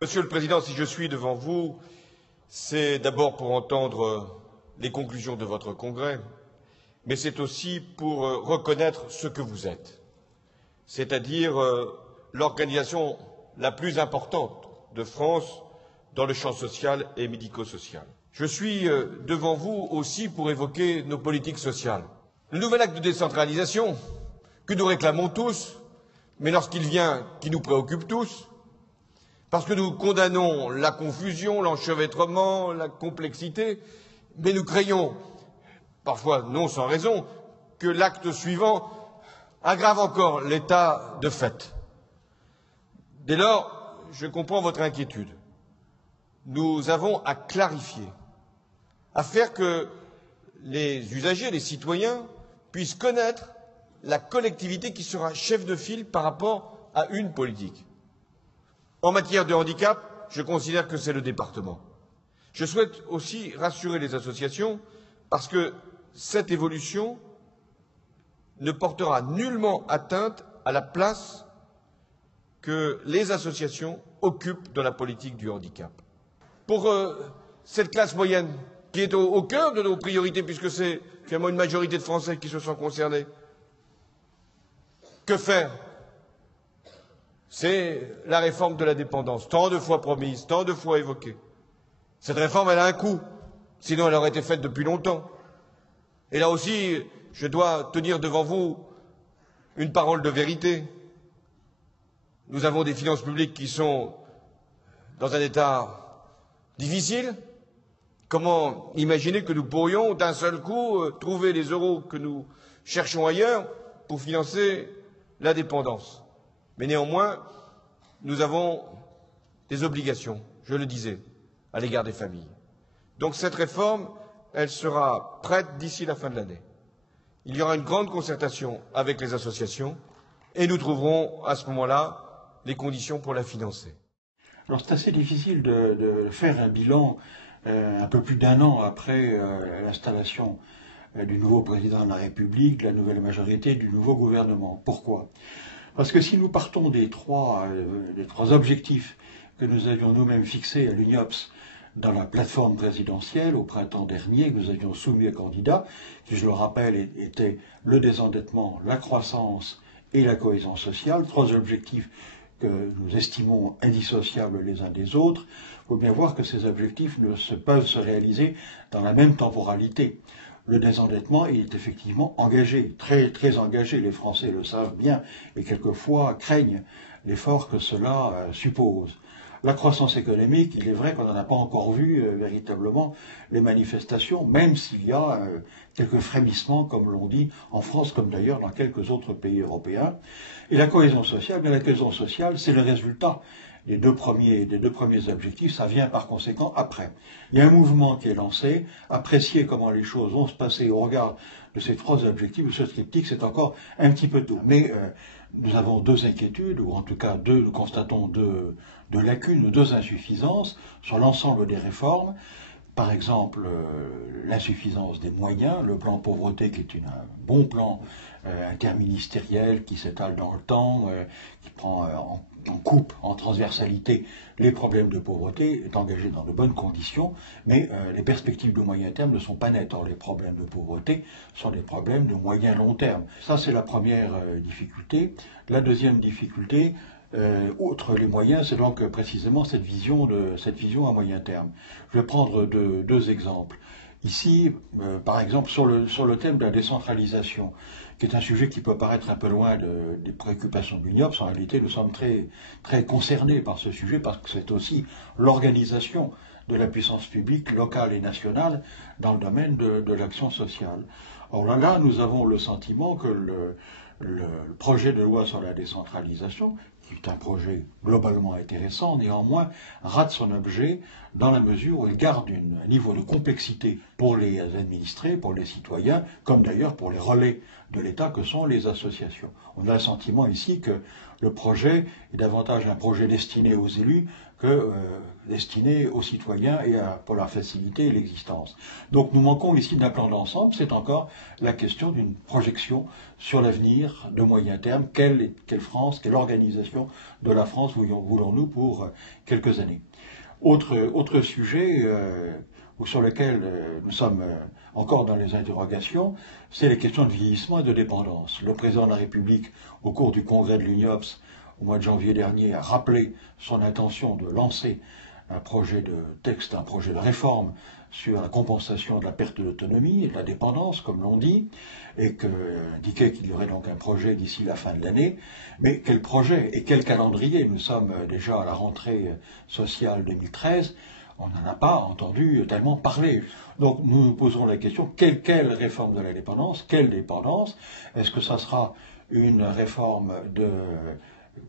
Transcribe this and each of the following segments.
Monsieur le Président, si je suis devant vous, c'est d'abord pour entendre les conclusions de votre congrès, mais c'est aussi pour reconnaître ce que vous êtes, c'est-à-dire l'organisation la plus importante de France dans le champ social et médico-social. Je suis devant vous aussi pour évoquer nos politiques sociales. Le nouvel acte de décentralisation que nous réclamons tous, mais lorsqu'il vient, qui nous préoccupe tous, parce que nous condamnons la confusion, l'enchevêtrement, la complexité, mais nous craignons, parfois non sans raison, que l'acte suivant aggrave encore l'état de fait. Dès lors, je comprends votre inquiétude. Nous avons à clarifier, à faire que les usagers, les citoyens, puissent connaître la collectivité qui sera chef de file par rapport à une politique. En matière de handicap, je considère que c'est le département. Je souhaite aussi rassurer les associations parce que cette évolution ne portera nullement atteinte à la place que les associations occupent dans la politique du handicap. Pour cette classe moyenne qui est au cœur de nos priorités, puisque c'est finalement une majorité de Français qui se sont concernés, que faire? C'est la réforme de la dépendance, tant de fois promise, tant de fois évoquée. Cette réforme, elle a un coût, sinon elle aurait été faite depuis longtemps. Et là aussi, je dois tenir devant vous une parole de vérité. Nous avons des finances publiques qui sont dans un état difficile. Comment imaginer que nous pourrions, d'un seul coup, trouver les euros que nous cherchons ailleurs pour financer la dépendance? Mais néanmoins, nous avons des obligations, je le disais, à l'égard des familles. Donc cette réforme, elle sera prête d'ici la fin de l'année. Il y aura une grande concertation avec les associations et nous trouverons à ce moment-là les conditions pour la financer. Alors c'est assez difficile de faire un bilan un peu plus d'un an après l'installation du nouveau président de la République, de la nouvelle majorité, du nouveau gouvernement. Pourquoi ? Parce que si nous partons des trois objectifs que nous avions nous-mêmes fixés à l'UNIOPS dans la plateforme présidentielle au printemps dernier, que nous avions soumis aux candidats, qui, je le rappelle, étaient le désendettement, la croissance et la cohésion sociale, trois objectifs que nous estimons indissociables les uns des autres, il faut bien voir que ces objectifs ne peuvent se réaliser dans la même temporalité. Le désendettement est effectivement engagé, très engagé, les Français le savent bien, et quelquefois craignent l'effort que cela suppose. La croissance économique, il est vrai qu'on n'en a pas encore vu véritablement les manifestations, même s'il y a quelques frémissements, comme l'on dit, en France, comme d'ailleurs dans quelques autres pays européens. Et la cohésion sociale, bien la cohésion sociale, c'est le résultat des deux premiers objectifs, ça vient par conséquent après. Il y a un mouvement qui est lancé, apprécier comment les choses vont se passer au regard de ces trois objectifs, de ce triptyque, c'est encore un petit peu tôt. Mais nous avons deux inquiétudes, ou en tout cas nous constatons deux lacunes, deux insuffisances sur l'ensemble des réformes. Par exemple, l'insuffisance des moyens, le plan pauvreté qui est un bon plan interministériel qui s'étale dans le temps, qui prend en coupe, en transversalité, les problèmes de pauvreté, est engagé dans de bonnes conditions, mais les perspectives de moyen terme ne sont pas nettes. Or, les problèmes de pauvreté sont des problèmes de moyen long terme. Ça, c'est la première difficulté. La deuxième difficulté, outre les moyens, c'est donc précisément cette vision à moyen terme. Je vais prendre deux exemples. Ici, par exemple, sur le thème de la décentralisation, qui est un sujet qui peut paraître un peu loin des préoccupations de l'UNIOPS, en réalité, nous sommes très concernés par ce sujet, parce que c'est aussi l'organisation de la puissance publique locale et nationale dans le domaine de l'action sociale. Or là, nous avons le sentiment que le projet de loi sur la décentralisation, qui est un projet globalement intéressant, néanmoins rate son objet dans la mesure où il garde un niveau de complexité pour les administrés, pour les citoyens, comme d'ailleurs pour les relais de l'État que sont les associations. On a le sentiment ici que le projet est davantage un projet destiné aux élus que destinée aux citoyens et pour leur faciliter l'existence. Donc nous manquons ici d'un plan d'ensemble, c'est encore la question d'une projection sur l'avenir de moyen terme. Quelle France, quelle organisation de la France voulons-nous pour quelques années? Autre sujet sur lequel nous sommes encore dans les interrogations, c'est les questions de vieillissement et de dépendance. Le président de la République, au cours du congrès de l'UNIOPS, au mois de janvier dernier, a rappelé son intention de lancer un projet de texte, un projet de réforme sur la compensation de la perte d'autonomie et de la dépendance, comme l'on dit, et indiquait qu'il y aurait donc un projet d'ici la fin de l'année. Mais quel projet et quel calendrier? Nous sommes déjà à la rentrée sociale 2013, on n'en a pas entendu tellement parler. Donc nous nous posons la question, quelle réforme de la dépendance? Quelle dépendance? Est-ce que ça sera une réforme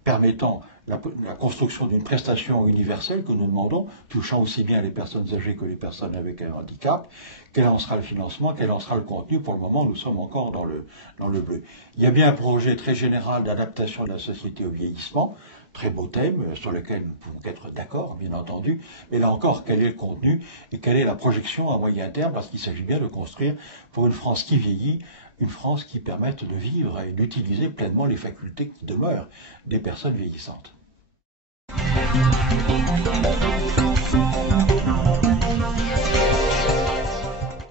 permettant la construction d'une prestation universelle que nous demandons, touchant aussi bien les personnes âgées que les personnes avec un handicap? Quel en sera le financement? Quel en sera le contenu? Pour le moment, nous sommes encore dans le bleu. Il y a bien un projet très général d'adaptation de la société au vieillissement, très beau thème, sur lequel nous pouvons être d'accord, bien entendu, mais là encore, quel est le contenu et quelle est la projection à moyen terme, parce qu'il s'agit bien de construire pour une France qui vieillit, une France qui permette de vivre et d'utiliser pleinement les facultés qui demeurent des personnes vieillissantes.